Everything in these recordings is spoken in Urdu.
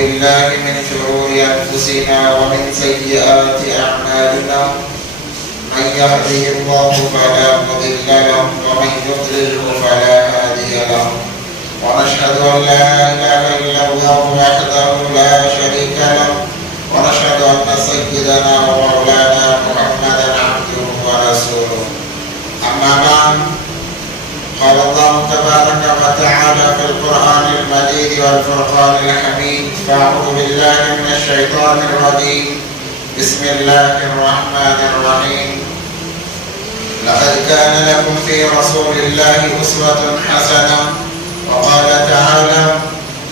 بالله من شرور أنفسنا ومن سيئات أعمالنا من يهده الله فلا مضل له ومن يضلله فلا هادي له ونشهد أن لا إله إلا الله وحده لا شريك له ونشهد أن سيدنا ومولانا محمدا عبده ورسوله أما بعد قال الله تبارك وتعالى في القرآن المجيد والفرقان الحميد فأعوذ بالله من الشيطان الرجيم بسم الله الرحمن الرحيم لقد كان لكم في رسول الله أسوة حسنة وقال تعالى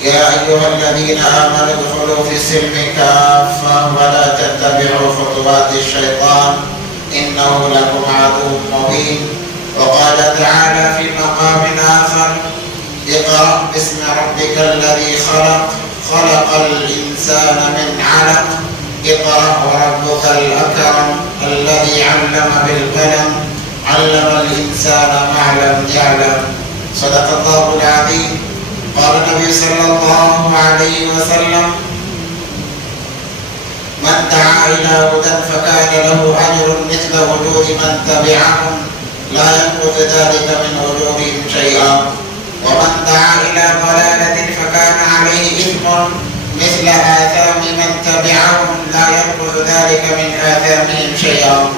يا أيها الذين آمنوا ادخلوا في السلم كافة ولا تتبعوا خطوات الشيطان إنه لكم عدو مبين وقال تعالى في مقام آخر اقرأ باسم ربك الذي خلق الإنسان من علق اقرأ وربك الأكرم الذي علم بالقلم علم الإنسان ما لم يعلم صدق الله العظيم قال النبي صلى الله عليه وسلم من دعا إلى هدى فكان له أجر مثل أجور من تبعهم لا ينقص ذلك من أجورهم شيئا ومن دعا إلى ضلالة فكان عليه إثم مثل آثام من تبعهم لا ينقص ذلك من آثامهم شيئا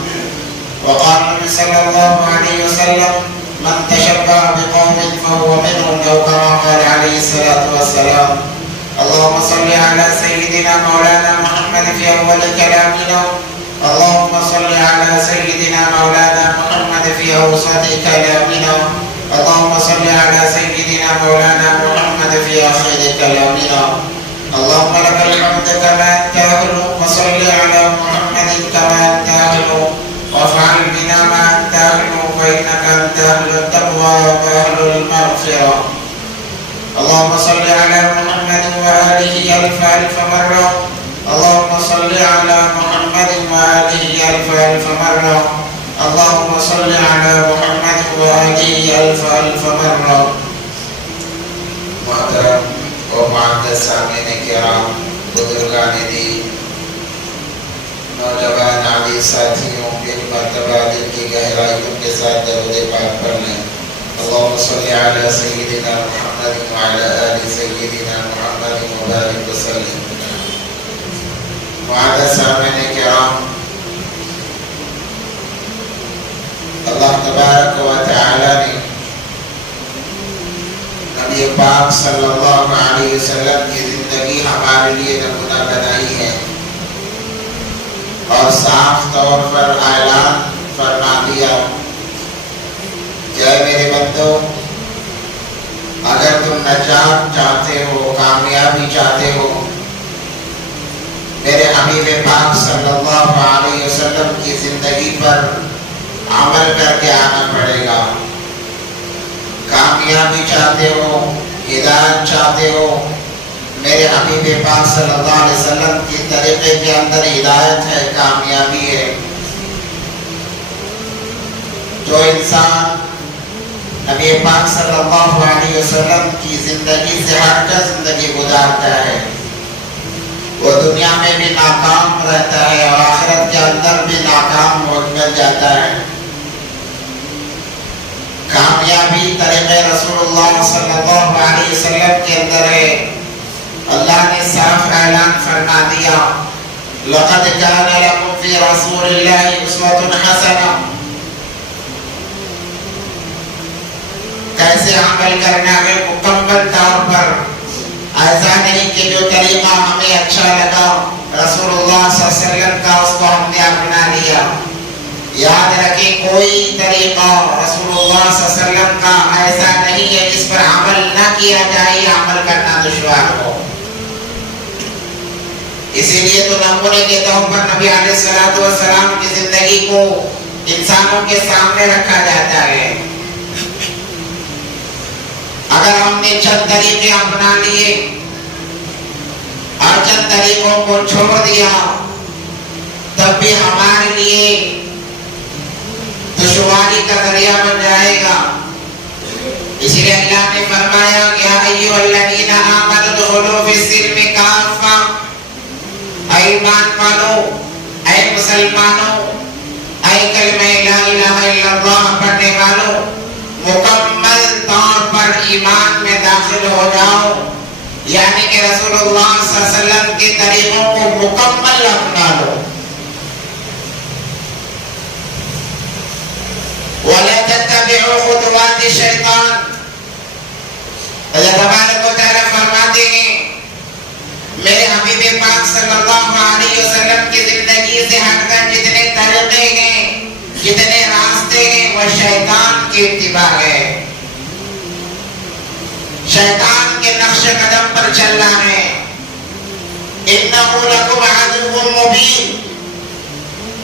وقال النبي صلى الله عليه وسلم من تشبه بقوم فهو منهم أو كما قال عليه الصلاة والسلام اللهم صل على سيدنا مولانا محمد في أول كلامنا اللهم صل على سيدنا مولانا محمد في أوسط كلامنا اللهم صل على سيدنا مولانا محمد في آخر كلامنا اللهم لك الحمد كما أنت أهل وصل على محمد كما أنت أهل وافعل بنا ما أنت أهل فإنك أنت أهل التقوى وأهل المغفرة اللهم صل على محمد وآله ألف مرة اللهم صل على محمد وآله ألف مرة اللهم صل على محمد وآله ألف مرة محترم ومعزز سامعین کرام بزرگان دین نوجوان علی ساتھیوں ایک مرتبہ دل کی گہرائیوں کے ساتھ درود پاک پڑھ لیں اللهم صل على سيدنا محمد وعلى آل سيدنا محمد وبارك وسلم معزز سامعین کرام اللہ تبارک و تعالی نے نبی پاک صلی اللہ علیہ وسلم کی زندگی ہمارے لیے نمونہ بنائی ہے اور صاف طور پر اعلان فرما دیا کہ اے میرے بندو اگر تم نجات چاہتے ہو کامیابی چاہتے ہو میرے حبیب پاک صلی اللہ علیہ وسلم کی زندگی پر عمل کر کے آنا پڑے گا کامیابی چاہتے ہو ہدایت چاہتے ہو میرے حبیب پاک صلی اللہ علیہ وسلم کی طریقے کے اندر ہدایت ہے کامیابی ہے جو انسان نبی پاک صلی اللہ علیہ وسلم کی زندگی سے ہٹ کر زندگی گزارتا ہے وہ دنیا میں بھی ناکام رہتا ہے اور آخرت کے اندر بھی ناکام مل جاتا ہے کامیابی طریقے رسول اللہ صلی اللہ علیہ وسلم کے اندر ہے اللہ نے صاف اعلان فرما دیا لقد كان لكم في رسول الله أسوة حسنة کیسے عمل کرنا ہے مکمل طور پر ایسا نہیں کہ جو طریقہ ہمیں اچھا لگا رسول اللہ صلی اللہ علیہ وسلم کا اس کو ہم نے اپنا لیا یاد رکھیں کوئی طریقہ رسول اللہ صلی اللہ علیہ وسلم کا ایسا نہیں ہے جس پر عمل نہ کیا جائے عمل کرنا دشوار ہو اسی لیے تو نمونے کے طور پر نبی علیہ السلام کی زندگی کو انسانوں کے سامنے رکھا جاتا ہے اگر ہم نے چند طریقے اپنا لیے اور چند طریقوں کو چھوڑ دیا تب بھی ہمارے لیے دشواری کا ذریعہ بن جائے گا اس لیے اللہ نے فرمایا کہ یا ایھا الذین آمنوا ادخلوا فی السلم کافہ ایمان والو، اے مسلمانوں، اے کلمہ لا الہ الا اللہ پڑھنے والوں، مکمل طور پر ایمان میں داخل ہو جاؤ، یعنی کہ رسول اللہ صلی اللہ علیہ وسلم کے طریقوں کو مکمل اپنا لو۔ وَلَا تَتَّبِعُوا خُطُوَاتِ الشَّيْطَانِ، اللہ تبارک و تعالیٰ فرماتے ہیں میرے حبیب پاک صلی اللہ علیہ وسلم کی زندگی سے ہٹ کر جتنے طریقے ہیں، جتنے راستے ہیں، وہ شیطان کی اتباع ہے، شیطان کے نقش قدم پر چلنا ہے۔ إِنَّهُ لَكُمْ عَدُوٌّ مُّبِينٌ،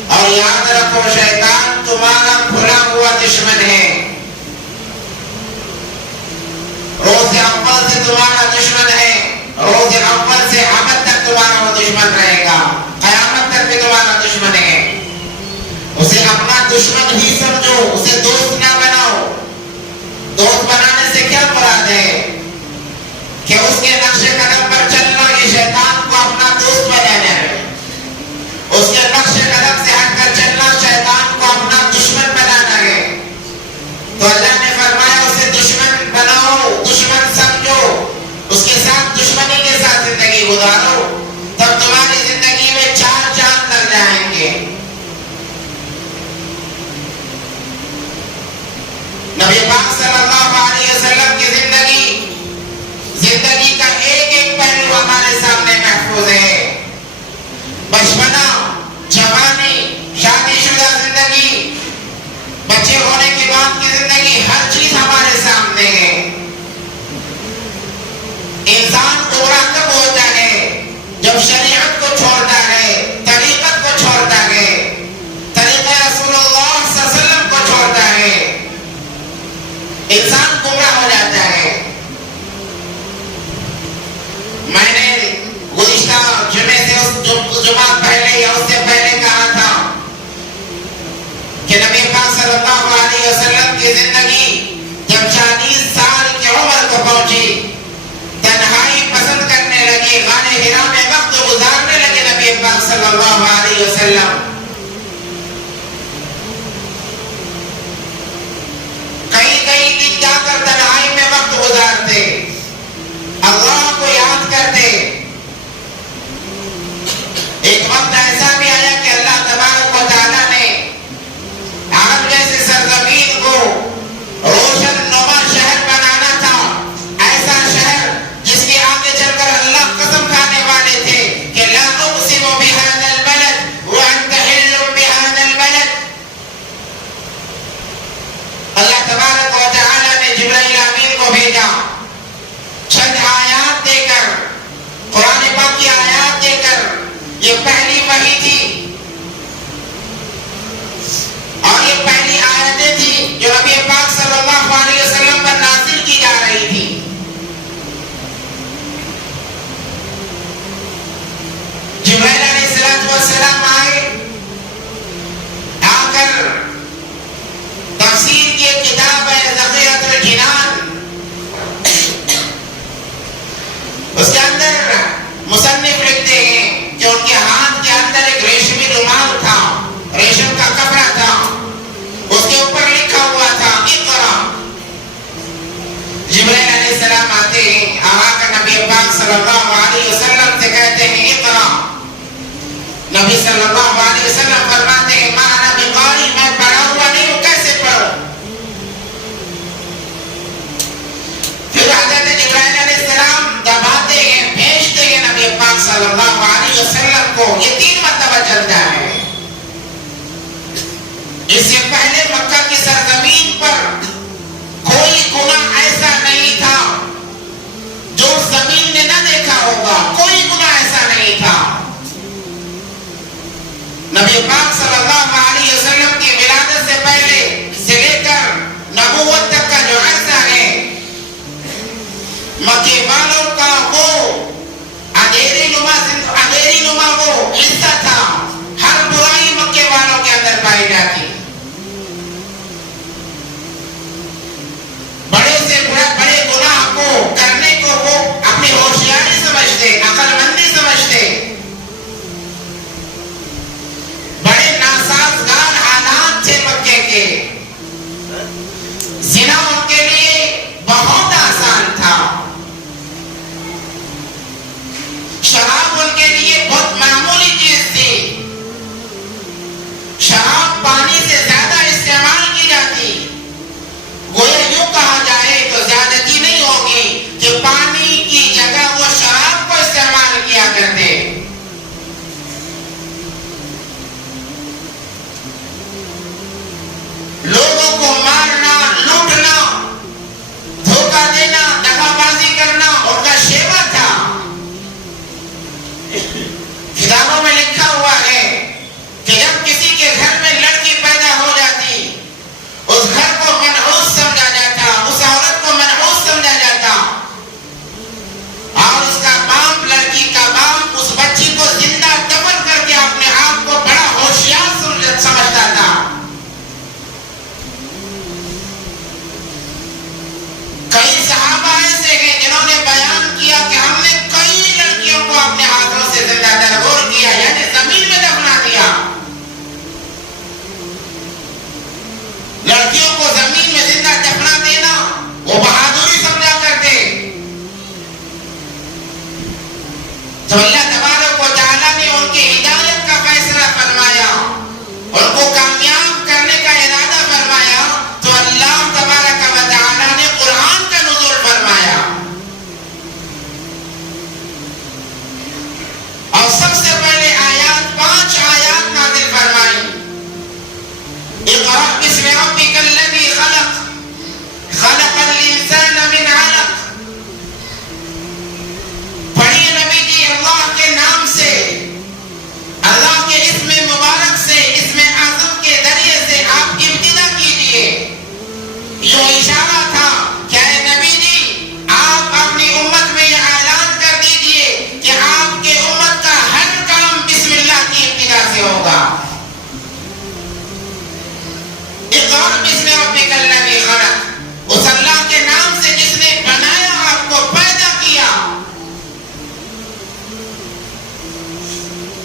اور یاد رکھو شیطان تمہارا کھلا ہوا دشمن ہے، روز اول سے تمہارا دشمن ہے، روز اول سے ابد تک تمہارا وہ دشمن رہے گا، قیامت تک بھی تمہارا دشمن ہے۔ اسے اپنا دشمن ہی سمجھو، اسے دوست نہ بناؤ۔ دوست بنانے سے کیا مراد ہے؟ کہ اس کے نقش قدم پر چلنا یہ شیطان کو اپنا دوست بنانا ہے، اس کے نقش قدم سے ہٹ کر چلنا شیطان کو اپنا دشمن بنانا ہے۔ تو اللہ نے فرمایا اسے دشمن بناؤ، دشمن سمجھو، اس کے ساتھ دشمنی کے ساتھ زندگی گزارو، تب تمہاری زندگی میں چار چاند لگ جائیں گے۔ نبی پاک صلی اللہ علیہ وسلم کی زندگی کا ایک ایک پہلو ہمارے سامنے محفوظ ہے۔ بچپنا، جوانی، شادی شدہ زندگی، بچے ہونے کے بعد کی زندگی، ہر چیز ہمارے سامنے ہے۔ انسان گمراہ کب ہوتا ہے؟ جب شریعت کو چھوڑتا ہے، طریقت کو چھوڑتا ہے، طریقہ رسول اللہ صلی اللہ علیہ وسلم کو چھوڑتا ہے، انسان گمراہ ہو جاتا ہے۔ میں نے گزشتہ جمعے سے جمعہ پہلے یا اس سے پہلے کہا تھا کہ نبی پاک صلی اللہ علیہ وسلم کی زندگی جب 40 سال کی عمر کو پہنچی، تنہائی پسند کرنے لگی، غار حرا میں وقت گزارنے لگے نبی پاک صلی اللہ علیہ وسلم۔ کئی دن جا کر تنہائی میں وقت گزارتے، اللہ کو یاد کرتے۔ ایک وقت ایسا بھی آیا کہ اللہ تبارک و تعالیٰ نے عرب جیسے سرزمین کو روشن نما شہر بنانا تھا، ایسا شہر جس کے آگے چل کر اللہ قسم کھانے والے تھے کہ لا اقسم بهذا البلد وانت حل بهذا البلد۔ اللہ تبارک و تعالیٰ نے جبرائیل امین کو بھیجا، چند آیات دے کر، قرآن پاک کی آیات دے کر، یہ پہلی وحی تھی اور یہ پہلی آیتیں تھی جو نبی پاک صلی اللہ علیہ وسلم پر نازل کی جا رہی تھی۔ جبرائیل علیہ السلام آئے، آ کر تفسیر کی کتاب ہے ذخیرۃ الجنان، اس کے اندر مصنف لکھتے ہیں کہ ان کے ہاتھ کے اندر ایک ریشمی رومال تھا، ریشم کا کپڑا تھا، اس کے اوپر لکھا ہوا تھا اقرا۔ جبرائیل علیہ السلام آتے ہیں، آ کر نبی پاک صلی اللہ علیہ وسلم سے کہتے ہیں اقرا۔ نبی صلی اللہ علیہ وسلم فرماتے ہیں ما انا بقاری، میں پڑھا ہوا نہیں ہوں، کیسے پڑھوں؟ پھر حضرت جبرائیل علیہ السلام دباتے ہیں، بھیجتے ہیں نبی پاک صلی اللہ علیہ وسلم کو، یہ 3 مرتبہ چلتا ہے۔ اس سے پہلے مکہ کی سرزمین پر کوئی گناہ ایسا نہیں تھا جو زمین نے نہ دیکھا ہوگا، کوئی گناہ ایسا نہیں تھا۔ نبی پاک صلی اللہ علیہ وسلم کی ولادت سے پہلے سے لے کر نبوت تک کا جو عرصہ ہے، مکے والوں کا وہ اندھیری نما وہ حصہ تھا، ہر برائی مکے والوں کے اندر پائی جاتی، بڑے سے بڑے گناہ کو کرنے کو وہ اپنی ہوشیاری سمجھتے، عقل مندی سمجھتے، کتابوں میں لکھا ہوا ہے کہ جب کسی کے گھر میں لڑکی پیدا ہو جاتی، اس گھر کو منحوس سمجھا جاتا، اس عورت کو منحوس سمجھا جاتا، اور اس کا باپ، لڑکی کا باپ، اس بچی کو زندہ دفن کر کے اپنے آپ کو بڑا ہوشیار سمجھتا تھا۔ کئی صحابہ ایسے ہیں جنہوں نے بیان کیا کہ ہم نے کئی لڑکیوں کو اپنے ہاتھوں سے زندہ درگور کیا، یعنی زمین میں دفنا دیا۔ لڑکیوں کو زمین میں زندہ دفنا دینا وہ بہادری سمجھا کرتے۔ تو اللہ تبارک و تعالیٰ نے ان کی ہدایت کا فیصلہ فرمایا، ان کو کامیاب کرنے کا ارادہ فرمایا، تو اللہ تبارک و تعالیٰ نے قرآن کا نزول فرمایا۔ اور سب سے پہلے آیات 5 آیات نازل فرمائی۔ اقرأ باسم ربک الذی خلق، خلق الانسان من علق۔ پڑھیے نبی جی اللہ کے نام سے، اللہ کے اسم مبارک سے، اسم اعظم کے ذریعے سے آپ ابتدا کیجئے۔ جو اشارہ تھا کہ اے نبی جی آپ اپنی امت میں یہ اعلان کر دیجئے کہ آپ کے امت کا ہر کام بسم اللہ کی ابتدا سے ہوگا۔ اقرأ باسم ربک الذی خلق، اس اللہ کے نام سے جس نے بنایا، آپ کو پیدا کیا۔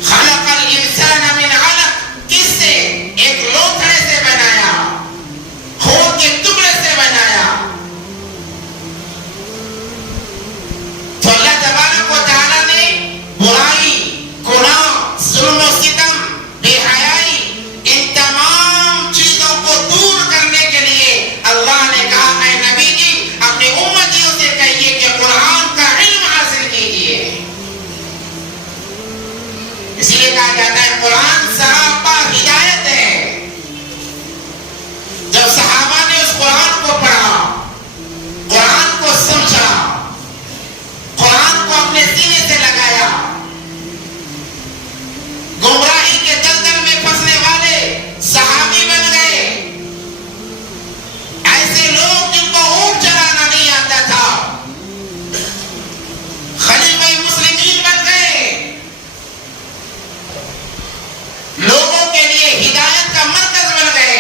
خلق الانسان من علق، کس سے؟ ایک لوتھڑے سے بنایا، خون کے ٹکڑے سے بنایا۔ تو اللہ تبارک و تعالیٰ نے برائی، گناہ، ظلم و ستم، بے حیائی، ان تمام چیزوں کو دور کرنے کے لیے اللہ نے کہا اے نبی جی اپنی امتیوں سے کہیے کہ قرآن کا علم حاصل کیجئے۔ اس لیے کہا جاتا ہے قرآن سراپا ہدایت ہے۔ جب صحابہ نے اس قرآن کو پڑھا، قرآن کو سمجھا، قرآن کو اپنے سینے سے لگایا، گمراہی کے دلدل میں پھنسنے والے صحابی بن گئے، ایسے لوگ جن کو اونٹ چلانا نہیں آتا تھا خلیفہ مسلمین بن گئے، لوگوں کے لیے ہدایت کا مرکز بن گئے،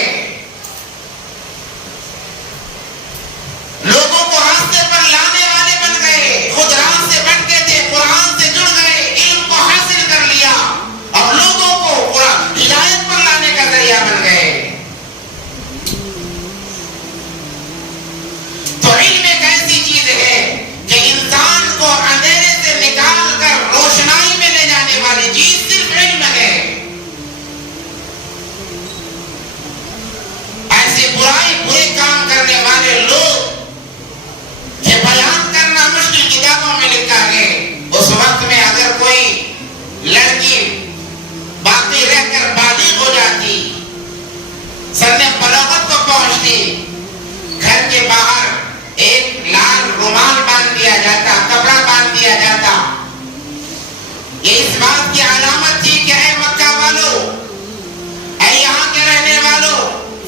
لوگوں کو راستے پر لانے والے بن گئے، خود راہ سے بھٹکے تھے، قرآن سے جڑ گئے، علم کو حاصل کر لیا، اب لوگوں کو قرآن ہدایت پر لانے کا ذریعہ بن گئے۔ تو علم ایک ایسی چیز ہے کہ انسان کو اندھیرے سے نکال کر روشنائی میں لے جانے والی چیز صرف علم ہے۔ ایسے برے کام کرنے والے لوگ کہ بیان کرنا مشکل کتابوں میں لکھا ہے، اس وقت میں اگر کوئی لڑکی باقی رہ کر بالغ ہو جاتی، سن بلاغت کو پہنچتی، گھر کے باہر ایک لال رومال باندھ دیا جاتا، کپڑا باندھ دیا جاتا۔ یہ اس بات کی علامت تھی کہ اے مکہ والو، اے یہاں کے رہنے والو،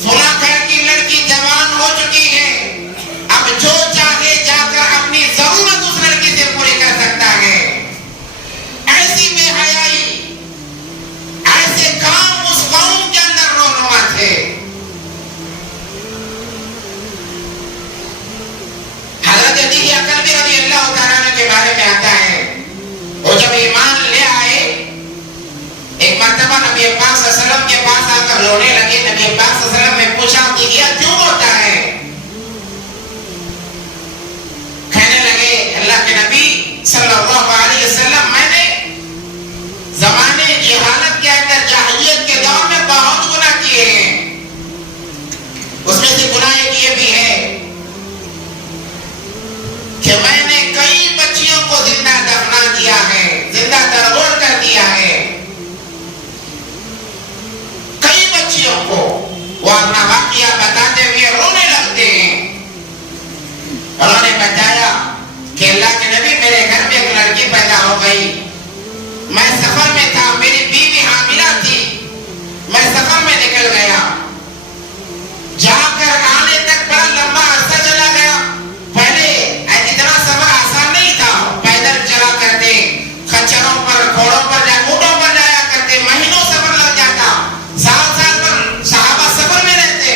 فلاں گھر کی لڑکی جوان ہو چکی ہے، اب جو چاہے جا کر اپنی ضرورت اس لڑکی سے پوری کر سکتا ہے۔ ایسی بے حیائی، ایسے کام اس قوم کے اندر رونما تھے۔ حضرت دہیا کلبی رضی اللہ تعالیٰ عنہ کے بارے میں آتا ہے، وہ جب ایمان لے آئے، ایک مرتبہ نبی پاک صلی اللہ علیہ وسلم کے پاس آ کر رونے لگے۔ نبی پاک صلی اللہ علیہ وسلم نے پوچھا دہیا کیوں روتا ہے؟ کہنے لگے اللہ کے نبی صلی اللہ علیہ وسلم، میں نے زمانے جہالت کے اندر، جاہلیت کے دور میں بہت گناہ کیے ہیں، اس میں سے گناہ یہ بھی ہے کہ میں نے کئی بچیوں کو زندہ دفنا دیا ہے، زندہ درگور کر دیا ہے، کئی بچیوں کو۔ وہ اپنا واقعہ بتاتے ہوئے رونے لگتے ہیں۔ انہوں نے بتایا کہ اللہ کے نبی میرے گھر میں ایک لڑکی پیدا ہو میں سفر میں تھا، میری بیوی حاملہ تھی، میں سفر میں نکل گیا، جا کر آنے تک بڑا لمبا عرصہ چلا گیا۔ پہلے اتنا سفر آسان نہیں تھا، پیدل چلا کرتے، خچروں پر، گھوڑوں پر، اونٹوں پر جایا کرتے، مہینوں سفر لگ جاتا، سال سال پر صحابہ سفر میں رہتے۔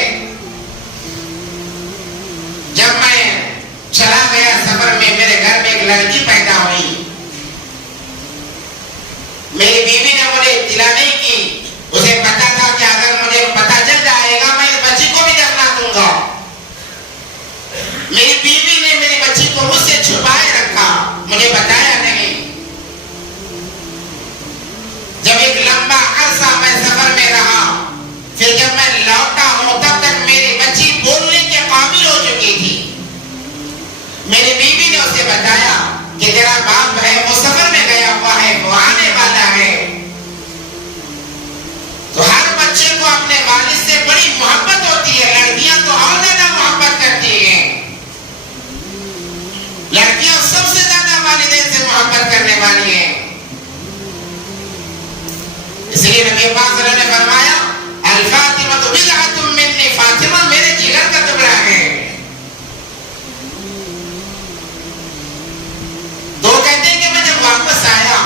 جب میں چلا گیا سفر میں، میرے گھر میں ایک لڑکی پیدا ہوئی۔ میری بیوی نے مجھے اطلاع نہیں کی، اسے پتا تھا کہ اگر مجھے پتا چل جائے گا میں اس بچی کو بھی دفنا دوں گا۔ میری بیوی نے میری بچی کو مجھ سے چھپائے رکھا، مجھے بتایا نہیں۔ جب ایک لمبا عرصہ میں سفر میں رہا، پھر جب میں لوٹا ہوں تب تک میری بچی بولنے کے قابل ہو چکی تھی۔ میری بیوی نے اسے بتایا کہ تیرا باپ ہے، وہ سفر میں گیا ہوا ہے، وہ آنے والا ہے۔ تو ہر بچے کو اپنے والد سے بڑی محبت ہوتی ہے، لڑکیاں تو اور زیادہ محبت کرتی ہیں، لڑکیاں سب سے زیادہ والدین سے محبت کرنے والی ہیں۔ اس لیے نبی پاک صلی اللہ علیہ وسلم نے فرمایا الفاطمہ بضعۃ منی، فاطمہ میرے جگر کا ٹکڑا ہے۔ تو کہتے ہیں کہ میں جب واپس آیا،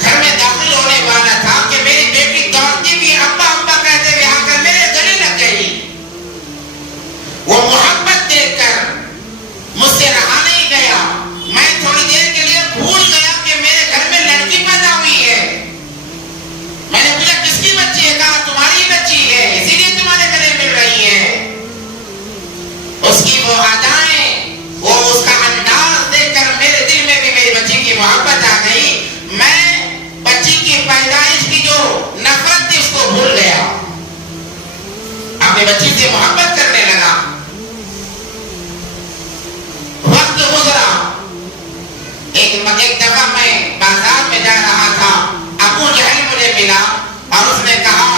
گھر میں داخل ہونے والا تھا کہ میری بیٹی دوڑتی بھی ابا ابا کہتے ہوئے آ کر میرے گلے لگ گئی۔ وہ محبت دیکھ کر مجھ سے رہا نہیں گیا، میں تھوڑی دیر کے لیے بھول گیا کہ میرے گھر میں لڑکی پیدا ہوئی ہے۔ میں نے پوچھا کس کی بچی ہے؟ کہا تمہاری بچی ہے، اسی لیے تمہارے گلے مل رہی ہے۔ اس کی وہ ادائیں، وہ اس کا انداز دیکھ کر میرے دل میں بھی میری بچی کی محبت آ گئی۔ میں بچی کی پیدائش کی جو نفرت تھی اس کو بھول گیا، اپنی بچی سے محبت کرنے لگا۔ وقت گزرا، ایک دفعہ میں بازار میں جا رہا تھا، ابو جہل مجھے ملا اور اس نے کہا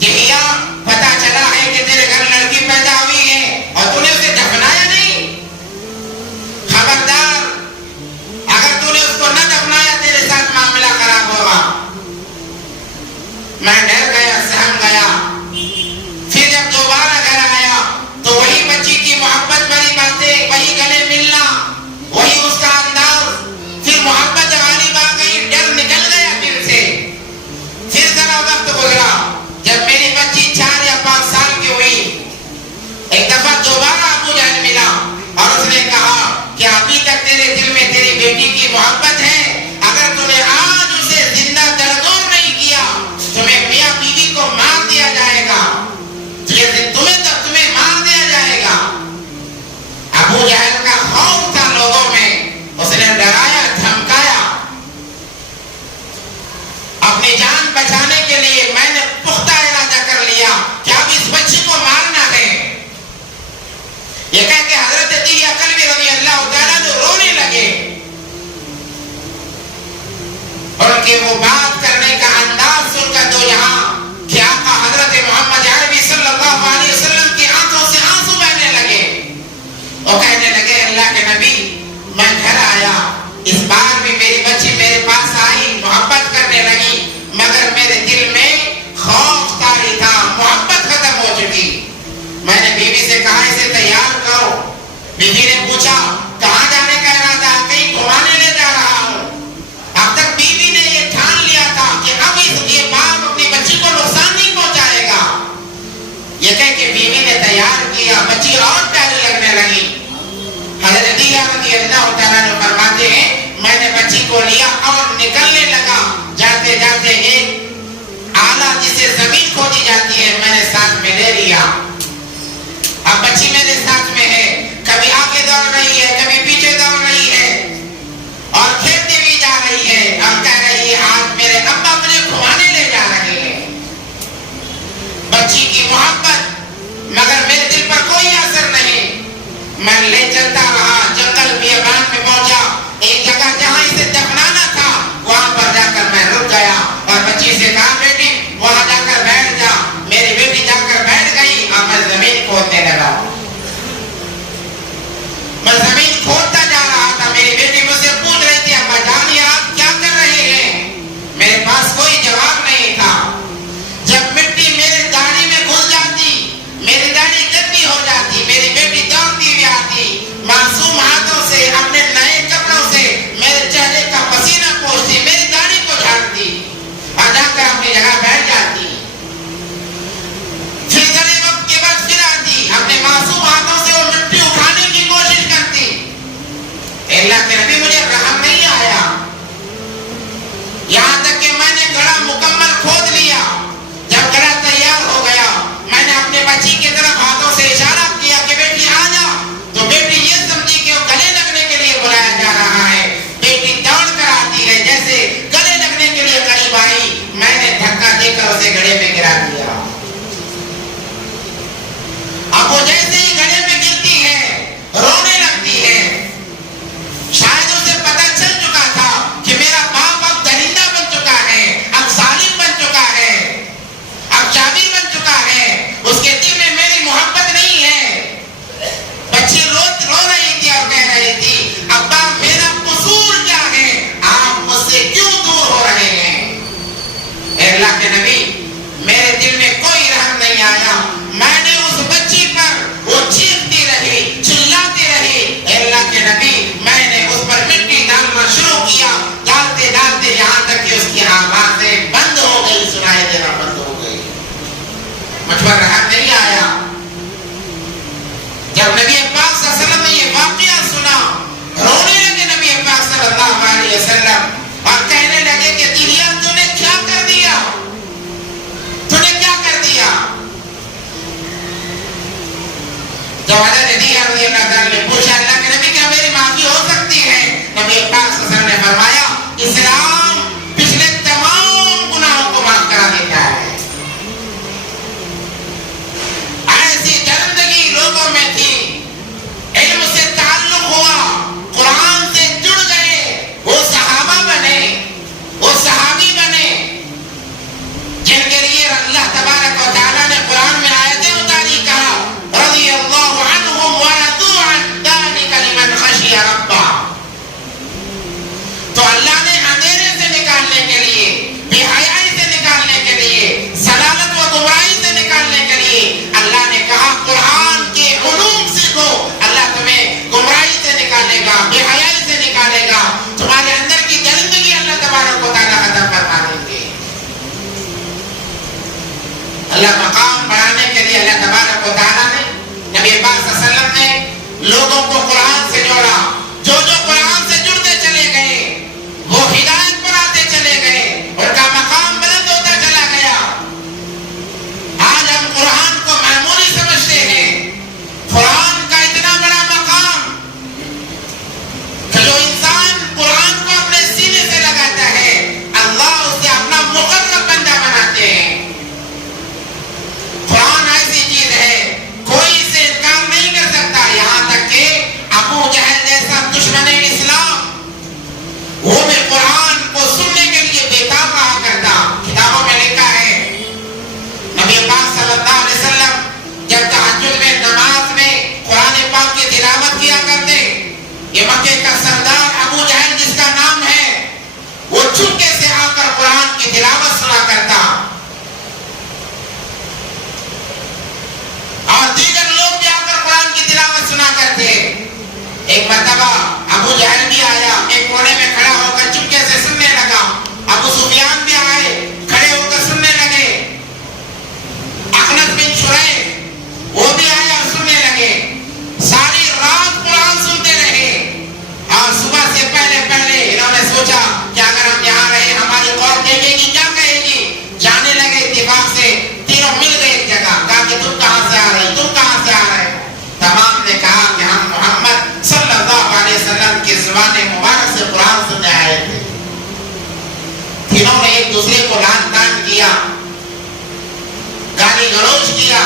کہ بھیا پتا چلا ہے کہ تیرے گھر لڑکی پیدا ہوئی ہے اور تو نے اسے دفنایا نہیں، خبردار اگر تو نے اس کو نہ دفنایا تیرے ساتھ معاملہ خراب ہوگا۔ میں ڈر گیا، سہم گیا۔ پھر جب دوبارہ گھر آیا تو وہی بچی کی محبت بھری باتیں، وہی گلے ملنا، وہی اس کا انداز، پھر محبت غالب آ گئی، ڈر نکل گیا دل سے۔ پھر ذرا وقت گزرا، جب میری بچی 4 یا 5 سال کی ہوئی، ایک دفعہ دوبارہ ابو جہل ملا اور اس نے کہا کہ ابھی تک تیرے دل میں تیری بیٹی کی محبت ہے، اگر تو نے آج اسے زندہ دردور نہیں کیا تمہیں میاں بیوی کو مار دیا جائے گا، تمہیں مار دیا جائے گا۔ ابو جہل کا خوف تھا لوگوں میں، اس نے ڈرایا، دھمکایا۔ اپنی جان بچانے کے لیے میں نے پختہ ارادہ کر لیا کہ اب اس بچی کو مارنا ہے۔ یہ کہہ کے حضرت دلیہ کلبی رضی اللہ تعالیٰ جو رونے لگے، اور ان کے وہ بات کرنے کا انداز سن کر دو جہاں کہ آقا حضرت محمد عربی صلی اللہ علیہ وسلم کی آنکھوں سے آنسو بہنے لگے۔ وہ کہنے لگے اللہ کے نبی، میں گھر آیا، اس بار بھی میری بچی میرے پاس آئی، محبت کرنے لگی، مگر میرے دل میں خوف طاری تھا، محبت ختم ہو چکی۔ میں نے بیوی سے کہا اسے تیار کرو۔ بیوی نے پوچھا کہاں جانے کا ارادہ؟ کہیں گھمانے لے جا رہا ہوں۔ اب تک بیوی نے یہ ٹھان لیا تھا کہ اب یہ باپ اپنی بچی کو نقصان نہیں پہنچائے گا۔ یہ کہہ کہ بیوی نے تیار کیا، بچی اور پیاری لگنے لگی۔ حضرت دلیہ رضی اللہ تعالیٰ نے فرماتے ہیں میں نے بچی کو لیا اور نکلنے لگا، جاتے جاتے ایک آلہ جسے زمین کھودی جاتی ہے میں نے ساتھ میں لے لیا۔ اب بچی میرے ساتھ میں ہے، کبھی آگے دوڑ رہی ہے، کبھی پیچھے دوڑ رہی ہے اور کھیلتی بھی جا رہی ہے اور کہہ رہی ہے آج میرے ابا مجھے گھمانے لے جا رہے ہیں۔ بچی کی محبت مگر میرے دل پر کوئی اثر نہیں۔ میں لے چلتا رہا، جنگل بیابان میں پہنچا، ایک جگہ جہاں اسے دفنانا تھا وہاں پر جا کر میں رک گیا اور بچی سے کہا بیٹی وہاں جا کر بیٹھ جا۔ میری بیٹی جا کر بیٹھ گئی اور میں زمین کھودنے لگا۔ میں زمین کھودتا جا رہا یہاں تک کہ میں نے گڑھا مکمل کھود لیا. جب گڑھا تیار ہو گیا میں نے اپنے بچی کی طرف ہاتھوں سے اشارہ کیا کہ بیٹی آ جا. تو بیٹی یہ سمجھی کہ وہ گلے لگنے کے لیے بلایا جا رہا ہے. بیٹی دوڑ کر آتی ہے. جیسے گلے لگنے کے لیے قریب آئی میں نے دھکا دے کر اسے گڑھے میں گرا دیا. اب وہ جیسے ہی گڑھے میں گرتی ہے رونے لگتی ہے. شاید اسے پتہ چل چکا تھا کہ میرا باپ اب درندہ بن چکا ہے, اب ظالم بن چکا ہے, اب جابر بن چکا ہے. اس کے دل میں میری محبت نہیں ہے. بچی رو رہی تھی اور کہہ رہی تھی ابا میرا قصور کیا ہے, آپ مجھ سے کیوں دور ہو رہے ہیں. اے اللہ کے نبی میرے دل میں کوئی رحم نہیں آیا. میں نے اس بچی پر وہ چیختی رہی چلاتی رہی. اے اللہ کے نبی میں نے اس پر مٹی ڈالنا شروع کیا. ڈالتے ڈالتے یہاں تک کہ اس کی آوازیں بند ہو گئی, سنائی دینا بند ہو گئی. مجھ پر رحم نہیں آیا. جب نبی پاک صلی اللہ علیہ وسلم نے یہ واقعہ سنا رونے لگے نبی پاک صلی اللہ علیہ وسلم اور کہنے لگے کہ دلیا تو نے کیا کر دیا, تو نے کیا کر دیا. جب حضرت علی رضی اللہ عنہ نے پوچھا اللہ کے نبی کیا میری معافی ہو سکتی ہے, نبی پاک صلی اللہ علیہ وسلم نے فرمایا اسلام پچھلے تمام گناہوں کو معاف کرا دیتا ہے. ایسی درندگی لوگوں میں تھی, علم سے تعلق ہوا, قرآن سے جڑ گئے, وہ صحابہ بنے, وہ صحابی بنے جن کے لیے اللہ تبارک و تعالیٰ نے قرآن میں آیتیں اتاری. کہا رضی اللہ عنہم ورضوا عن ذلک لمن خشی ربہ. تو اللہ نے اندھیرے سے نکالنے کے لیے, بے حیائی سے نکالنے کے لیے, ضلالت و گمراہی سے نکالنے کے لیے اللہ نے کہا قرآن کے علوم سیکھو. اللہ تمہیں گمراہی سے نکالے گا, بے حیائی سے نکالے گا, تمہارے اندر کی درندگی اللہ تبارک و تعالیٰ ختم فرما دیں گے. اللہ مقام بڑھانے کے لیے اللہ تبارک و تعالیٰ نے نبی پاک صلی اللہ علیہ وسلم نے لوگوں کو قرآن سے جوڑا. جو قرآن سے جڑتے چلے گئے وہ ہدایت پر آتے چلے گئے, ان کا مقام بلند ہوتا چلا گیا. آج ہم قرآن کو معمولی سمجھتے ہیں. قرآن کا اتنا بڑا مقام کہ جو انسان قرآن کو اپنے سینے سے لگاتا ہے اللہ اسے اپنا مقرب بندہ بناتے ہیں. قرآن ایسی چیز ہے کوئی اسے انکار نہیں کر سکتا. یہاں تک کہ ابو جہل جیسا دشمن اسلام وہ بھی قرآن کو سننے کے لیے بیتاب رہا کرتا. کتابوں میں لکھا ہے نبی پاک صلی اللہ علیہ وسلم جب تہجد میں نماز میں قرآن پاک کی تلاوت کیا کرتے, یہ مکے کا سردار ابو جہل جس کا نام ہے وہ چپکے سے آ کر قرآن کی تلاوت سنا کرتا اور دیگر لوگ بھی آ کر قرآن کی تلاوت سنا کرتے. ایک مرتبہ ابو جہل بھی آیا, ایک کونے میں کھڑا ہو کر چپکے سے سننے لگا. ابو سفیان بھی آئے, کھڑے ہو کر سننے لگے. اخنس بن شریح وہ بھی آئے اور سننے لگے. ساری رات قرآن سنتے رہے اور صبح سے پہلے پہلے انہوں نے سوچا کہ اگر ہم یہاں رہے ہماری قوم دیکھے گی کیا کہے گی. جانے لگے اتفاق سے, تینوں مل گئے ایک جگہ. کہا کہ تم کہاں سے آ رہے, تم کہاں سے آ رہے ہو. تمام نے کہا کہ ہم محمد صلی اللہ علیہ وسلم کی زبان مبارک سے قرآن سننے آئے تھے. تینوں نے ایک دوسرے کو لعن طعن کیا, گالی گلوچ کیا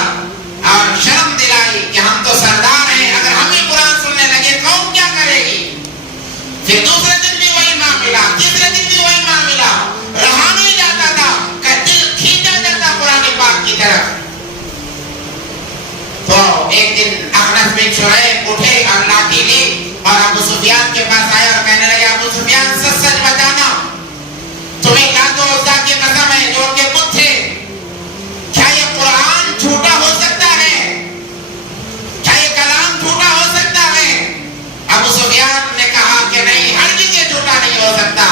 اور شرم دلائی کہ ہم تو سردار ہیں, اگر ہم ہی قرآن سننے لگے قوم کیا کرے گی. پھر دوسرے دن بھی وہی معاملہ, تیسرے دن بھی وہی معاملہ. رہا نہیں جاتا تھا کہ دل کھینچا جاتا قرآن پاک کی طرف. تو ایک دن اخنس بن شریح اٹھے اور لاٹھی لی اور ابو سفیان کے پاس آئے اور کہنے لگے ابو سفیان سچ سچ بتانا, تمہیں لات و عزا کی قسم ہے جو کہ بت تھے, کیا یہ قرآن جھوٹا ہو سکتا ہے, کیا یہ کلام جھوٹا ہو سکتا ہے. ابو سفیان نے کہا کہ نہیں, ہرگز یہ جھوٹا نہیں ہو سکتا.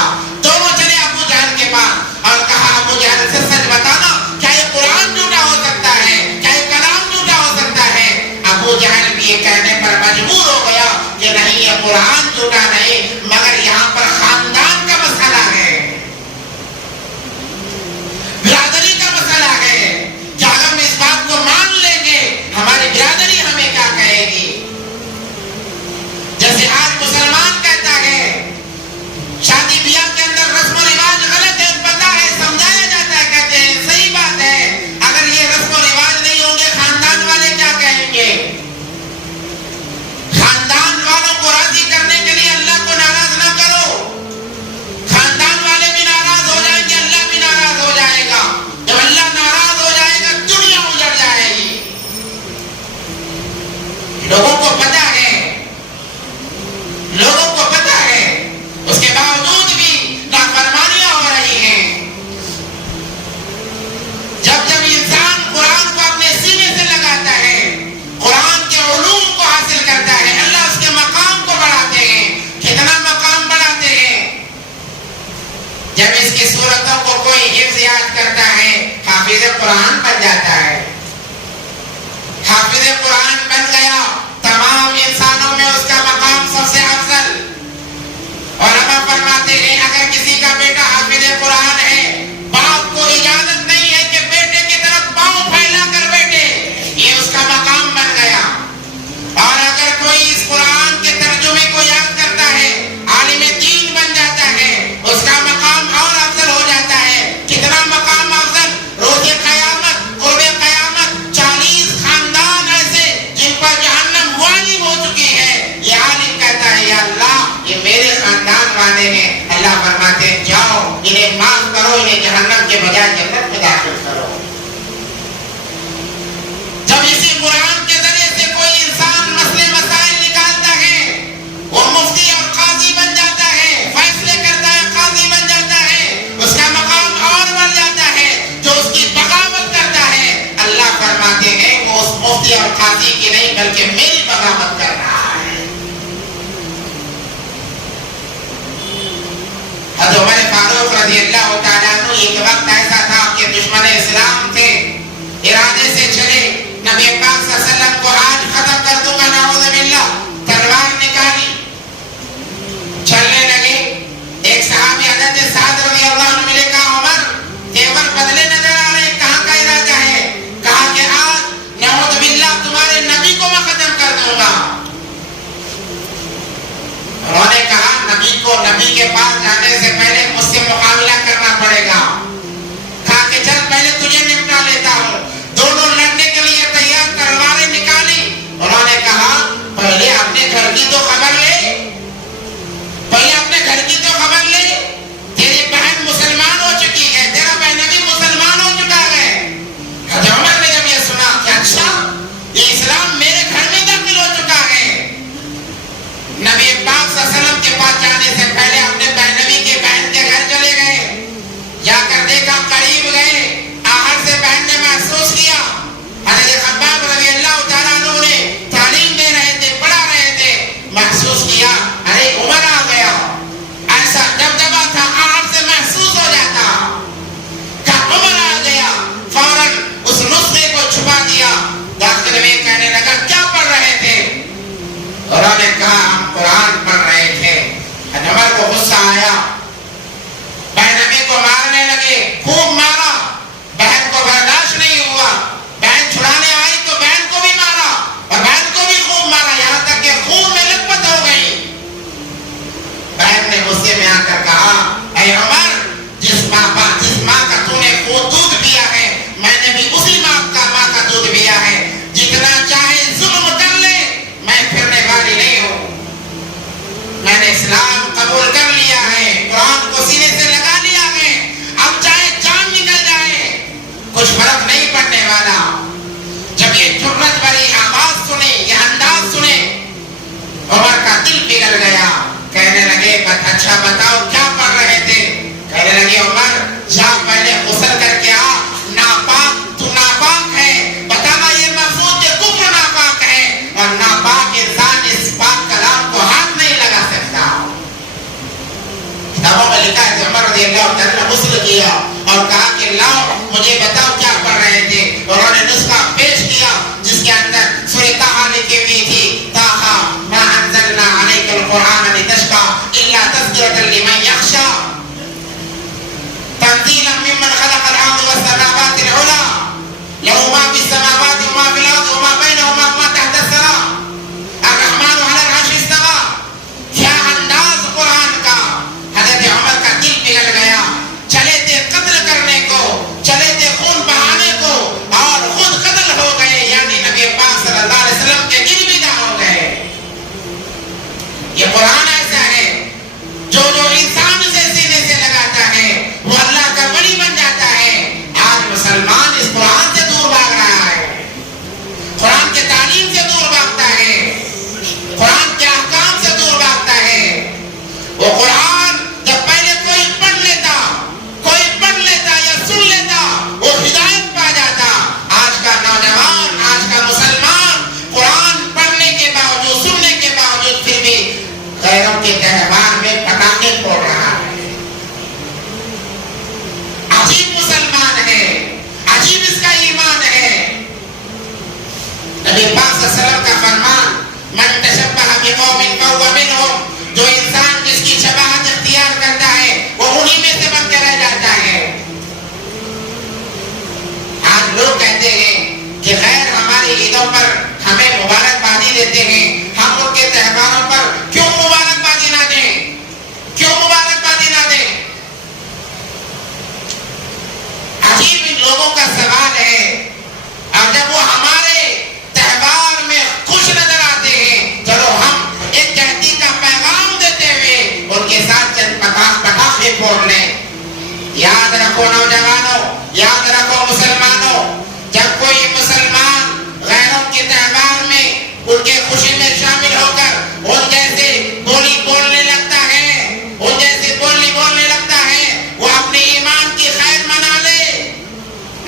دونوں چلے ابو جہل کے پاس اور کہا ابو جہل سچ سچ بتانا کیا یہ قرآن جھوٹا ہو سکتا ہے, کیا یہ کلام جھوٹا ہو سکتا ہے. ابو جہل بھی یہ کہنے پر مجبور ہو گیا کہ نہیں یہ قرآن جھوٹا نہیں جب اس کی صورتوں کو کوئی حفظ یاد کرتا ہے حافظ قرآن بن جاتا ہے. حافظ قرآن بن گیا، تمام انسانوں میں اس کا مقام سب سے افضل. علماء فرماتے ہیں اگر کسی کا بیٹا حافظ قرآن ہے، باپ کو اجازت نہیں ہے کہ بیٹے کی طرف پاؤں پھیلا کر بیٹھے، یہ اس کا مقام بن گیا. اور اگر کوئی اس قرآن کے ترجمے کو یاد کرتا ہے، عالم دین بن جاتا ہے، اس کا مقام اور افضل ہو جاتا ہے. کتنا مقام افضل؟ روز قیامت، قرب قیامت 40 خاندان ایسے جن پر جہنم واجب ہو چکی ہے، یہ عالم کہتا ہے یا اللہ یہ میرے خاندان والے ہیں. اللہ فرماتے ہیں جاؤ انہیں معاف کرو، انہیں جہنم کے بجائے جنت میں داخل کرو. جب اسی قرآن کے ذریعے سے کوئی انسان مسئلے مسائل نکالتا ہے، وہ مفتی اور قاضی بن جاتا ہے، فیصلے کرتا ہے، قاضی بن جاتا ہے، اس کا مقام اور بڑھ جاتا ہے. جو اس کی بغاوت کرتا ہے، اللہ فرماتے ہیں وہ اس مفتی اور قاضی کی نہیں بلکہ میری بغاوت کر رہا ہے. حضرت عمر فاروق رضی اللہ تعالیٰ عنہ ایک وقت ایسا تھا کہ دشمن اسلام تھے، ارادے سے چلے نبی پاک صلی اللہ علیہ وسلم کو آج ختم کر دوں گا، نعوذ باللہ، تلوار نکالی، چلنے لگے. ایک صحابی حضرت سعد رضی اللہ عنہ ملے، کہا عمر تیور بدلے نظر آ رہے، کہاں کا ارادہ ہے؟ کہا کہ آج نعوذ باللہ تمہارے نبی کو میں ختم کر دوں گا. انہوں نے کہا نبی کے پاس جانے سے پہلے مجھ سے مقابلہ کرنا پڑے گا. کہا کہ چل پہلے تجھے نمٹا لیتا ہوں. دونوں لڑنے کے لیے تیار، تلواریں نکالی. انہوں نے کہا پہلے اپنے گھر کی تو خبر لے، پہلے اپنے گھر کی تو خبر لے. تیری بہن مسلمان ہو چکی ہے، تیرا بہن بھی مسلمان ہو چکا ہے. حضرت عمر نے جب یہ سنا کہ اچھا یہ اسلام میرے گھر میں داخل ہو چکا ہے، نبی پاک صلی اللہ علیہ وسلم کے پاس جانے سے پہلے اپنے نبی کے بہن کے گھر چلے گئے. جا کر دیکھا، قریب گئے، آہٹ سے بہن نے محسوس کیا. حضرت خباب رضی اللہ تعالیٰ عنہ نے تعلیم دے رہے تھے، پڑھا رہے تھے، محسوس کیا ارے عمر آ گیا. ایسا دبدبا تھا، آہٹ سے محسوس ہو جاتا. کہا عمر آ گیا، فوراً اس نسخے کو چھپا دیا. داخل میں کہنے لگا کیا پڑھ رہے تھے؟ انہوں نے کہا ہم قرآن پڑھ رہے تھے. عمر کو غصہ آیا، بہن نبی کو مارنے لگے، خوب مارا. بہن کو برداشت نہیں ہوا، بہن چھڑانے آئی تو بہن کو بھی مارا اور بہن کو بھی خوب مارا، یہاں تک کہ خون میں لطپت ہو گئی. بہن نے غصے میں آ کر کہا اے عمر، جس ماں کا تو نے خون دودھ پیا ہے، میں نے بھی اسی ماں کا دودھ پیا ہے. جتنا چاہے ظلم کر لے، میں پھرنے والی نہیں ہوں. میں نے اسلام قبول کر لیا ہے، قرآن کو سینے سے لگا لیا ہے، اب چاہے جان نکل جائے کچھ فرق نہیں پڑنے والا. جب یہ جرأت بھری آواز سنے، یہ انداز سنے، عمر کا دل پگھل گیا. کہنے لگے اچھا بتاؤ کیا پڑھ رہے تھے؟ کہنے لگے عمر جا پہلے غسل کر کے آ، ناپاک تو ناپاک ہے، بتانا یہ محفوظ کہ کفر ناپاک ہے اور ناپاک انسان اس پاک کلام کو ہاتھ نہیں لگا سکتا. کتابوں میں لکھا ہے کہ عمر رضی اللہ تعالیٰ نے غسل کیا اور کہا کہ لاؤ مجھے بتاؤ کیا پڑھ رہے تھے. انہوں نے نسخہ پیش کیا جس کے اندر سورہ طٰہٰ لکھی ہوئی تھی، طٰہٰ ما انزلنا علیک القرآن لتشقیٰ الا تذکرۃ لمن یخشیٰ تنزیلا ممن خلق الارض والسماوات العلی له ما فی السماوات وما فی الارض وما بینہما وما تحت الثری الرحمن علی العرش استویٰ. کیا انداز قرآن کا! حضرت عمر کا دل پگھل گیا. چلے تھے قتل کرنے کو، چلے تھے خون عجیب مسلمان ہے، عجیب اس کا ایمان ہے۔ نبی پاک صلی اللہ علیہ وسلم کا فرمان من تشبہ بقوم فہو منہم، جو انسان جس کی شباہت اختیار کرتا ہے وہ انہی میں سے بن کے رہ جاتا ہے۔ آج لوگ کہتے ہیں کہ غیر ہماری عیدوں پر ہمیں مبارکبادی دیتے ہیں، ہم ان کے تہواروں پر کیوں مبارکبادی نہ دیں، کیوں مبارکبادی نہ دیں؟ عجیب ان لوگوں کا سوال ہے، اور جب وہ ہمارے تہوار میں خوش نظر آتے ہیں، چلو ہم ایک کہتی کا پیغام دیتے ہوئے ان کے ساتھ چند پٹاخے پھوڑ لیں۔ یاد رکھو نوجوانوں، یاد رکھو مسلمانوں، جب کوئی مسلمان غیروں کے تہوار میں ان کے خوشی میں شامل ہو کر ان جیسے بولی بولنے لگتا ہے، ان جیسے بولی بولنے لگتا ہے، وہ اپنے ایمان کی خیر منا لے۔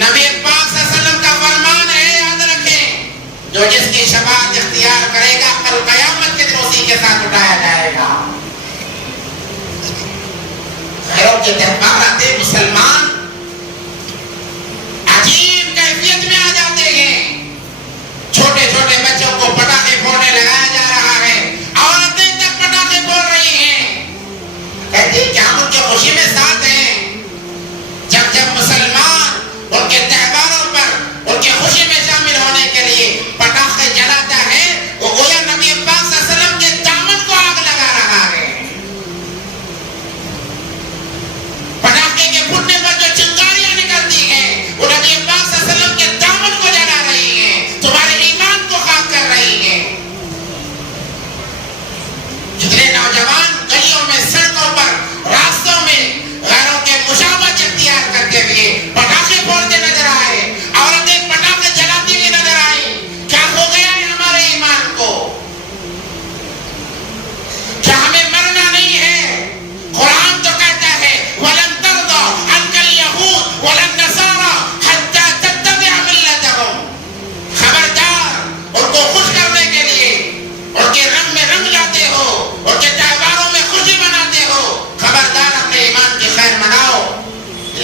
نبی پاک صلی اللہ علیہ وسلم کا فرمان ہے، یاد رکھیں، جو جس کی شفاعت اختیار کرے گا کل قیامت کے دن اسی کے ساتھ اٹھایا جائے گا۔ غیروں کے تہوار آتے مسلمان عجیب کیفیت میں آ جاتے ہیں، چھوٹے چھوٹے بچوں کو پٹاخے پھوڑنے لگایا جا رہا ہے، عورتیں تک پٹاخے پھوڑ رہی ہیں، کہتے ہیں کہ ہم ان کی خوشی میں ساتھ ہیں۔ جب جب مسلمان ان کے تہواروں پر ان کی خوشی میں شامل ہونے کے لیے پٹاخے جلاتا ہے، وہ گویا نبی پاک صلی اللہ علیہ وسلم کے دامن کو آگ لگا رہا ہے۔ پٹاخے کے پھوٹنے پر جو چنگاریاں نکلتی ہیں وہ نبی پاک صلی اللہ علیہ وسلم کے دامن کو جلا رہی ہیں، تمہارے ایمان کو خاک کر رہی ہیں۔ کتنے نوجوان گلیوں میں، سڑکوں پر، راستوں میں غیروں کے مشابہت اختیار کرتے ہوئے پٹاخے پھوڑتے نظر آئے، عورتیں پٹاخے جلاتی ہوئی نظر آئی۔ کیا ہو گیا ہے ہمارے ایمان کو؟ کیا ہمیں مرنا نہیں ہے؟ قرآن تو کہتا ہے وَلَن تَرْضَىٰ عَنْكَ الْيَهُودُ وَلَا النَّصَارَىٰ حَتَّىٰ تَتَّبِعَ مِلَّتَهُمْ۔ خبردار، ان کو خوش کرنے کے لیے ان کے رنگ میں رنگ لاتے ہو، ان کے تہواروں میں خوشی مناتے ہو، خبردار اپنے ایمان کی خیر مناؤ۔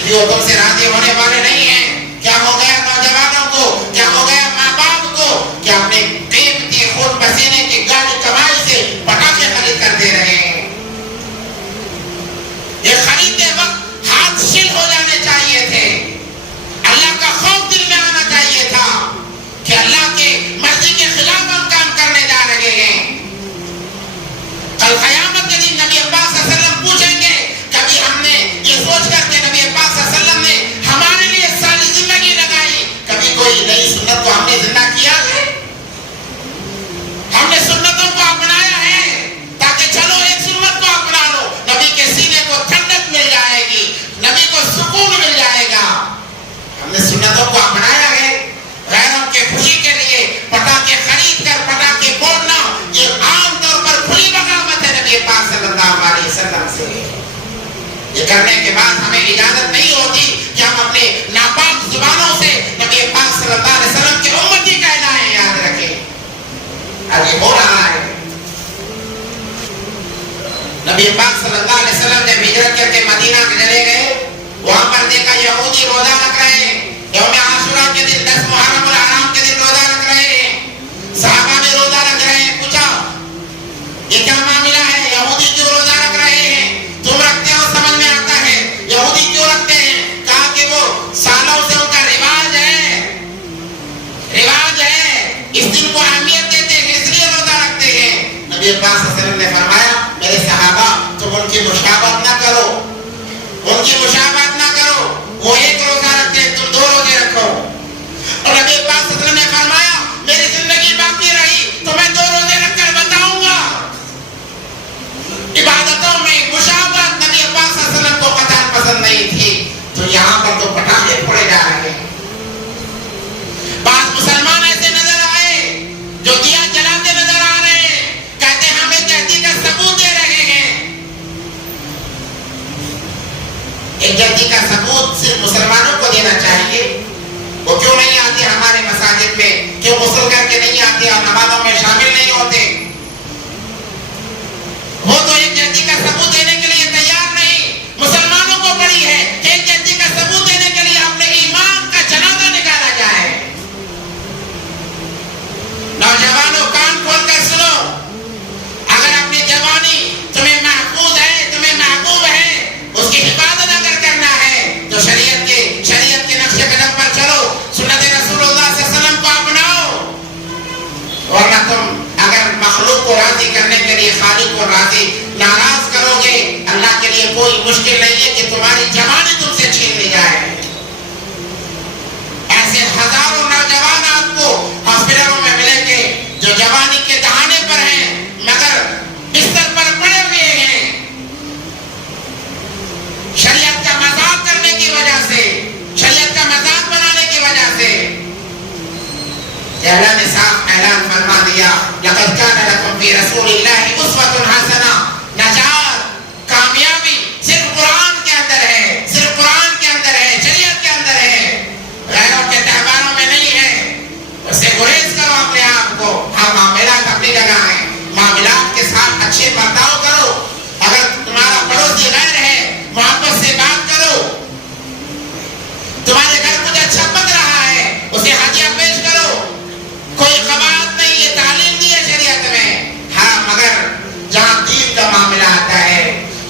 یہ تم سے راضی ہونے والے نہیں ہیں۔ کیا ہو گیا نوجوانوں کو، کیا ہو گیا ماں باپ کو، کیا اپنے قیمتی خون پسینے کی گاڑی کمائی سے پٹاخے خرید کر دے رہے ہیں؟ یہ خریدتے وقت ہاتھ شل ہو جانے چاہیے تھے، اللہ کا خوف دل میں آنا چاہیے تھا کہ اللہ کے مرضی کے خلاف ہم کام کرنے جا رہے ہیں۔ کل قیامت کے دن نبی پاک صلی اللہ علیہ وسلم پوچھیں گے، کبھی ہم نے یہ سوچ کر کے نبی پاک صلی اللہ علیہ وسلم نے ہمارے لیے ساری زندگی لگائی، کبھی کوئی نئی سنت کو ہم نے زندہ کیا ہے؟ ہم نے سنتوں کو اپنایا ہے تاکہ چلو ایک سنت کو اپنا لو، نبی کے سینے کو ٹھنڈک مل جائے گی، نبی کو سکون مل جائے گا۔ ہم نے سنتوں کو اپنایا ہے، غیروں کے خوشی کے لیے پٹاخے خرید کر پٹاخے پھوڑنا یہ عام طور پر کھلی بغاوت ہے نبی پاک صلی اللہ علیہ وسلم سے۔ یہ کرنے کے بعد ہمیں اجازت نہیں ہوتی کہ ہم اپنے ناپاک زبانوں سے نبی پاک صلی اللہ علیہ وسلم کے امتی کہلائیں، یاد رکھیں۔ اب یہ ہو رہا ہے۔ نبی پاک صلی اللہ علیہ وسلم جب ہجرت کر کے مدینہ چلے گئے، وہاں پر دیکھا یہودی روزہ رکھ رہے ہیں، یوم عاشوراء کے دن 10 محرم الحرام کے دن روزہ رکھ رہے ہیں، صحابہ بھی روزہ رکھ رہے ہیں۔ پوچھا یہ کیا معاملہ ہے، یہودی کیوں روزہ رکھ رہے ہیں؟ تم رکھتے ہو سمجھ میں آتا ہے، یہودی کیوں رکھتے ہیں؟ کہا کہ وہ سالوں سے ان کا رواج ہے، رواج ہے، اس دن کو اہمیت دیتے ہیں اس لیے روزہ رکھتے ہیں۔ نبی پاک صلی اللہ علیہ وسلم نے فرمایا میرے صحابہ تم ان کی مشابہت نہ کرو، ان کی مشابہت نہ کرو، وہ ایک روزہ رکھتے ہیں تم 2 روزے رکھو۔ اور نبی پاک صلی اللہ علیہ وسلم نے فرمایا میری زندگی باقی رہی تو میں 2 روزے رکھ کر بتاؤں گا۔ عبادتوں میں مشابہت نبی پاک صلی اللہ علیہ وسلم کو قطعاً پسند نہیں تھی، تو یہاں پر تو پٹاخے پھوڑے جا رہے ہیں۔ بعض مسلمان ایسے نظر آئے جو دیا جلاتے نظر آ رہے ہیں، کہتے ہیں ہمیں کہتی کا ثبوت دے رہے ہیں۔ ایک جلدی کا ثبوت صرف مسلمانوں کو دینا چاہیے۔ وہ کیوں نہیں آتے ہمارے مساجد میں، کیوں غسل کر کے نہیں آتے اور نمازوں میں شامل نہیں ہوتے؟ وہ تو ایک جلدی کا ثبوت دینے کے لیے تیار نہیں۔ مسلمانوں کو پڑی ہے کہ ایک جلدی کا ثبوت فی رسول اللہ اسوۃ حسنہ. نجات، کامیابی صرف قرآن کے اندر ہے، صرف قرآن کے اندر ہے، شریعت کے اندر ہے، غیروں کے تہواروں میں نہیں ہے. اس سے گریز کرو اپنے آپ کو. ہاں معاملات اپنی جگہ ہیں، معاملات کے ساتھ اچھے برتاؤ کرو. اگر تمہارا پڑوسی غیر ہے محبت سے بات کرو. تمہارے گھر کچھ اچھا پک رہا ہے اسے ہدیہ پیش کرو. کوئی قباحت نہیں، یہ تعلیم دی ہے شریعت میں. ہاں مگر جہاں دین کا معاملہ آتا ہے،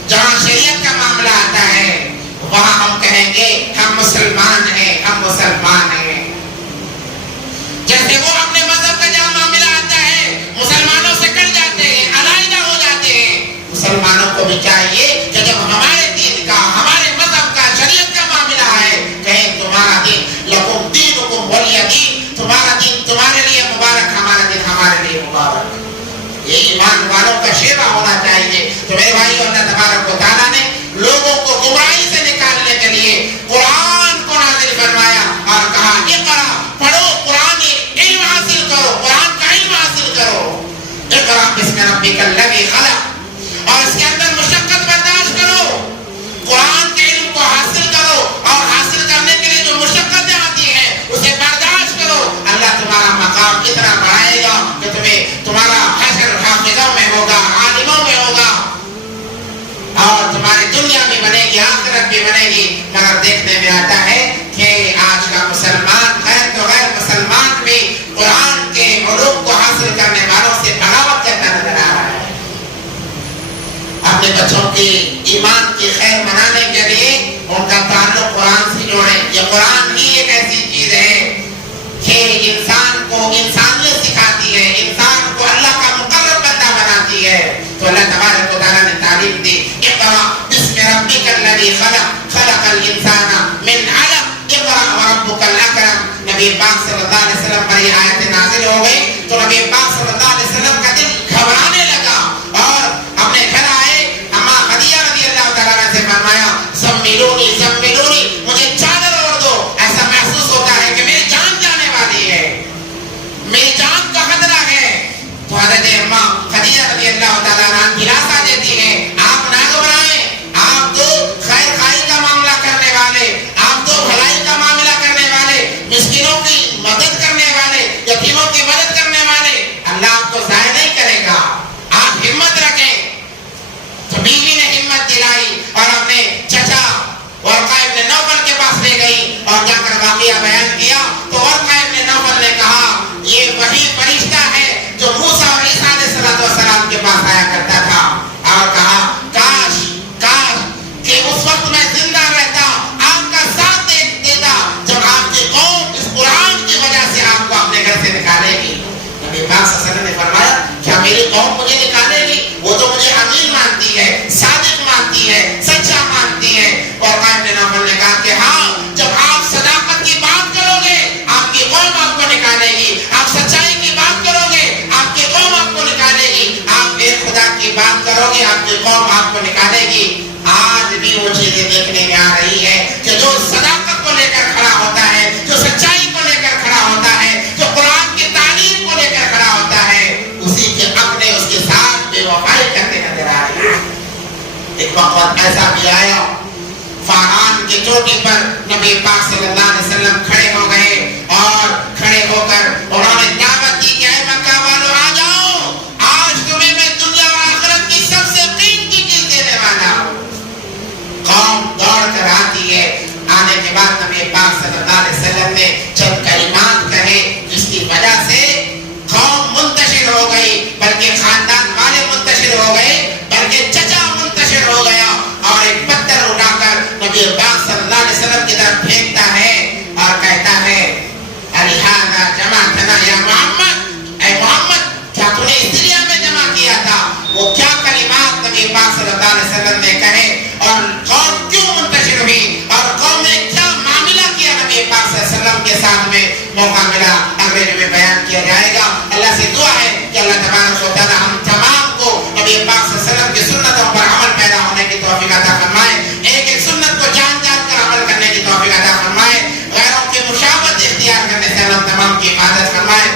جہاں شریعت کا معاملہ آتا ہے، وہاں ہم کہیں گے ہم مسلمان ہیں، ہم مسلمان ہیں. جیسے وہ اپنے مذہب کا جہاں معاملہ آتا ہے مسلمانوں سے کٹ جاتے ہیں، علیحدہ ہو جاتے ہیں. مسلمانوں کو بھی چاہیے کہ جب ہمارے دین کا، ہمارے مذہب کا، شریعت کا معاملہ ہے، کہیں تمہارا دین لکم دینکم ولی دین، تمہارا دین تمہارے لیے مبارک، ہمارا دین ہمارے لیے مبارک. یہ ایمان والوں کا شیوا ہونا چاہیے. تو میرے بھائی، اللہ تبارک و تعالیٰ نے لوگوں کو گمراہی سے نکالنے کے لیے قرآن کو نازل فرمایا اور کہا اقرا، پڑھو، قرآن علم حاصل کرو، قرآن کا علم حاصل کرو. اقرا بسم ربک الذی خلق، اور اس کے اندر مشقت برداشت کرو. قرآن کے علم کو حاصل کرو اور حاصل کرنے کے لیے جو مشقتیں آتی ہیں اسے برداشت کرو. اللہ تمہارا مقام اتنا بڑھائے گا کہ تمہارا حشر حافظوں میں ہوگا، عالموں میں ہوگا، اور تمہاری دنیا بھی بنے گی، آخرت بھی بنے گی. مگر دیکھنے میں آتا ہے کہ آج کا مسلمان غیر تو غیر مسلمان بھی قرآن کے علوم کو حاصل کرنے والوں سے بغاوت کرتا نظر آ رہا ہے. اپنے بچوں کی ایمان کی خیر منانے کے لیے ان کا تعلق قرآن سے جوڑیں. یہ قرآن ہی ایک ایسی چیز ہے کہ انسان کو انسانیت سکھاتی ہے، انسان کو اللہ کا مقرب بندہ بناتی ہے. تو اللہ تبارک و تعالیٰ نے تعلیم دی. اقرا بسم ربک الذی خلق، خلق الانسان من علق، اقرا وربک الاکرم. نبی پاک صلی اللہ علیہ وسلم پر یہ آیت نازل ہو گئی تو نبی پاک صلی اللہ علیہ وسلم کا دل گھبرانے لگا اور اپنے گھر آئے. اما خدیجہ رضی اللہ تعالیٰ عنہا سے فرمایا زملونی زملونی، مجھے چادر اوڑھ دو. ایسا محسوس ہوتا ہے کہ میری جان جانے والی ہے، میری جان کا خطرہ ہے. تو حضرت اما خدیجہ رضی اللہ تعالیٰ عنہا دلاسا دیتی ہیں، آپ نہ گھبرائیں، آپ تو خیر خائی کا معاملہ کرنے والے، آپ تو بھلائی کا معاملہ کرنے والے، مسکینوں کی مدد کرنے والے، یتیموں کی مدد کرنے والے، اللہ آپ کو ضائع نہیں کرے گا. آپ ہمت رکھیں. تو بیوی نے ہمت دلائی اور اپنے چچا ورقہ ابن نوفل کے پاس لے گئی اور جا کر واقعہ بیان کیا. تو ورقہ ابن نوفل نے کہا یہ وہی فرشتہ ہے جو موسیٰ اور عیسیٰ علیہ السلام کے پاس آیا کرتا تھا. اور کہا کاش کاش کہ اس وقت میں زندہ رہتا، آپ کا ساتھ دیتا جب آپ کی قوم اس قرآن کی وجہ سے آپ کو اپنے گھر سے نکالے گی. نبی پاک صلی اللہ علیہ وسلم نے فرمایا کیا میری قوم مجھے نکالے گی؟ وہ تو مجھے امین مانتی ہے، صادق مانتی ہے، سچا مانتی ہے. اور ابن نوفل نے کہا کہ ہاں، جب آپ صداقت کی بات کرو گے آپ کی قوم آپ کو نکالے گی، آپ سچائی کی بات کرو گے آپ کی قوم آپ کو نکالے گی، آپ بے خدا کی بات کرو گے آپ کی قوم آپ کو نکالے گی. آج بھی وہ چیزیں دیکھنے میں آ رہی ہے کہ جو صداقت کو لے کر کھڑا ہوتا ہے، جو سچائی کو لے کر کھڑا ہوتا ہے، جو قرآن کی تعلیم کو لے کر کھڑا ہوتا ہے، اسی کے اپنے اس کے ساتھ بے وفائی کرتے نظر آ رہے ہیں. ایک وقت ایسا بھی آیا، فاران کی چوٹی پر نبی پاک صلی اللہ علیہ وسلم کھڑے ہو گئے اور کھڑے ہو کر انہوں نے دعوت دی کہ اے مکہ والوں آ جاؤ، آج تمہیں میں دنیا و آخرت کی سب سے قیمتی چیز دینے والا ہوں. قوم دوڑ کر آتی ہے. آنے کے بعد نبی پاک صلی اللہ علیہ وسلم نے چند کلمات کہے جس کی وجہ سے قوم منتشر ہو گئی، بلکہ خاندان والے منتشر ہو گئے، بلکہ چچا منتشر ہو گیا اور ایک پتھر اٹھا کر نبی پاک صلی اللہ علیہ وسلم کی طرف پھینکتا ہے اور کہتا ہے الہذا جمعتنا یا محمد، اے محمد کیا تو نے اس لیے ہمیں جمع کیا تھا؟ وہ کیا کلمات نبی پاک صلی اللہ علیہ وسلم نے کہے اور قوم کیوں منتشر ہوئی اور قوم نے کیا معاملہ کیا نبی پاک صلی اللہ علیہ وسلم کے ساتھ میں موقع ملا انگریزی میں بیان کیا جائے گا. اللہ سے دعا ہے کہ اللہ تبارک و تعالی ہم تمام کو نبی پاک صلی اللہ علیہ وسلم کی سنتوں پر عمل پیدا ہونے کی توفیق عطا فرمائے، ایک ایک سنت کو جان جان کر عمل کرنے کی توفیق عطا فرمائے، غیروں کی مشابہت اختیار کرنے سے ہم تمام کی حفاظت فرمائے.